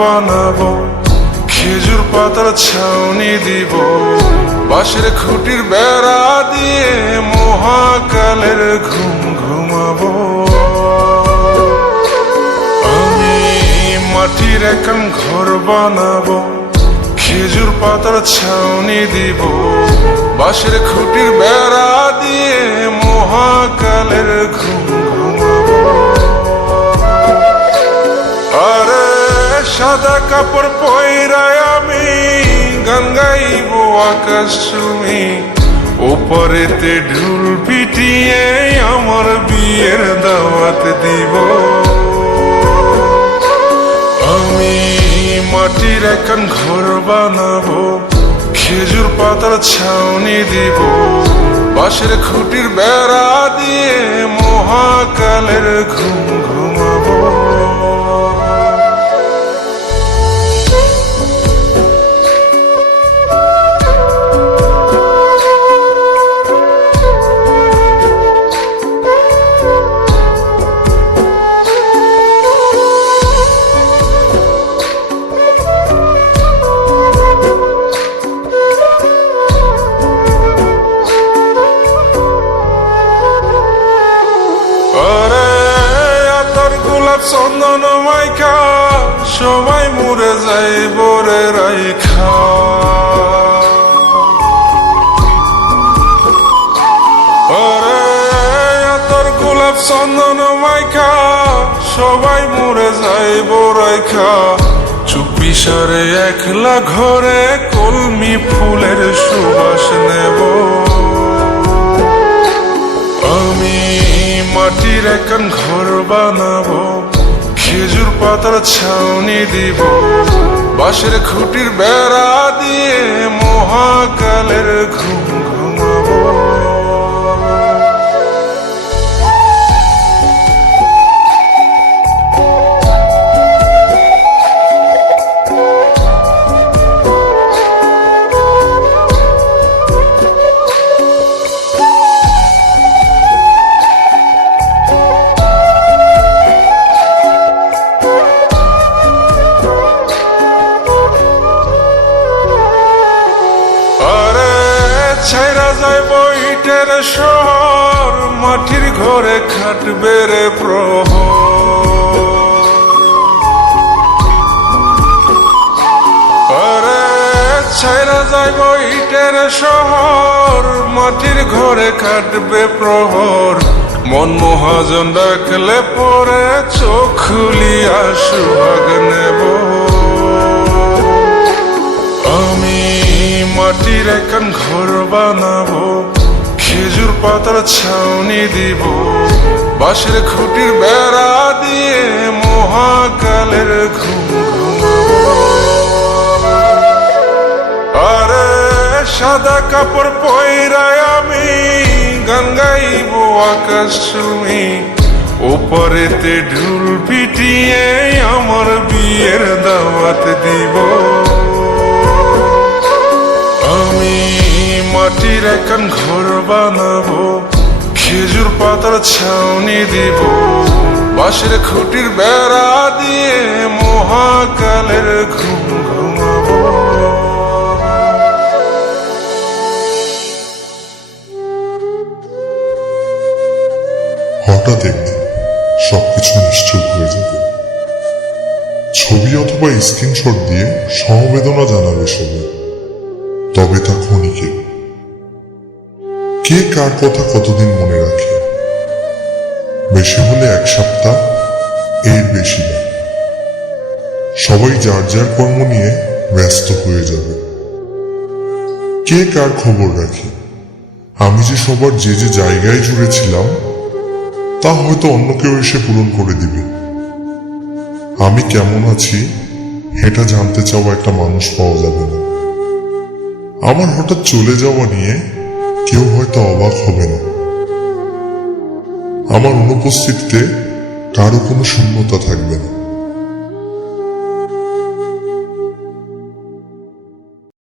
বানাবো, খেজুর পাতার ছাউনি দিব, বাঁশের খুঁটির বেড়া দিয়ে মহাকালের ঘুম ঘুমাবো। আমি মাটির একান ঘর বানাবো, খেজুর পাতার ছাউনি দিব, বাঁশের খুঁটির বেড়া দিয়ে মহাকালের ঘুম ঘুমাবো। আরে সাদা কাপড় পয়রায় আমি গান গাইব আকাশ চুমি, ওপরেতে ঢুল পিটিয়ে আমার বিয়ের দাওয়াত দিব। আমি মাটির একান ঘর বানাবো, খেজুর পাতার ছাউনি দিব, বাঁশের খুঁটির বেড়া দিয়ে মহাকালের ঘুম ঘুমাবো। চন্দন মাইখা সবাই মরে যায় বরে রাইখা, তোর গোলাপ চন্দন মাইখা সবাই মরে যায় বরাইখা, চুপি সারে একলা ঘরে কলমি ফুলের সুবাস নেব। আমি মাটির একান ঘর বানাবো, খেজুর পাতার ছাউনি দিব, বাঁশের খুঁটির বেড়া দিয়ে মহাকালের ঘুম ঘুমাবো। ছাইরা যাইব ইটের শহর, মাটির ঘরে খাটবে রে প্রহর। আরে ছাইরা যাইব ইটের শহর, মাটির ঘরে খাটবে প্রহর। মন মহাজন ডাকলে পরে চোখ খুলিয়া সুহাগ নেব। আমি মাটির একান ঘর বানাবো, খেজুর পাতার ছাউনি দিব, বাঁশের খুঁটির বেড়া দিয়ে মহাকালের ঘুম ঘুমাবো। আরে সাদা কাপড় পয়রায় আমি গান গাইব আকাশ চুমি, ওপরেতে ঢুল পিটিয়ে আমার বিয়ের দাওয়াত দিব। আমি মাটির একান ঘর বানাবো, খেজুর পাতার ছাউনি দিব, বাঁশের খুঁটির বেড়া দিয়ে মহাকালের ঘুম ঘুমাবো। হঠাৎ একদিন সবকিছু নিশ্চুপ হয়ে যাবে। ছবি অথবা স্ক্রিনশট দিয়ে সমবেদনা জানাবে সবাই, তবে তা ক্ষণিকে। কে কার কথা কতদিন মনে রাখে? বেশি হলে এক সপ্তাহ, এর বেশি না। সবাই যার যার কর্ম নিয়ে ব্যস্ত হয়ে যাবে। কে কার খবর রাখে? আমি যে সবার যে যে জায়গায় জুড়েছিলাম তা হয়তো অন্য কেউ এসে পূরণ করে দিবে। আমি কেমন আছি এটা জানতে চাওয়া একটা মানুষ পাওয়া যাবে না। আমার হঠাৎ চলে যাওয়া নিয়ে কেউ হয়তো অবাক হবে না। আমার অনুপস্থিতিতে কারো কোনো শূন্যতা থাকবে না।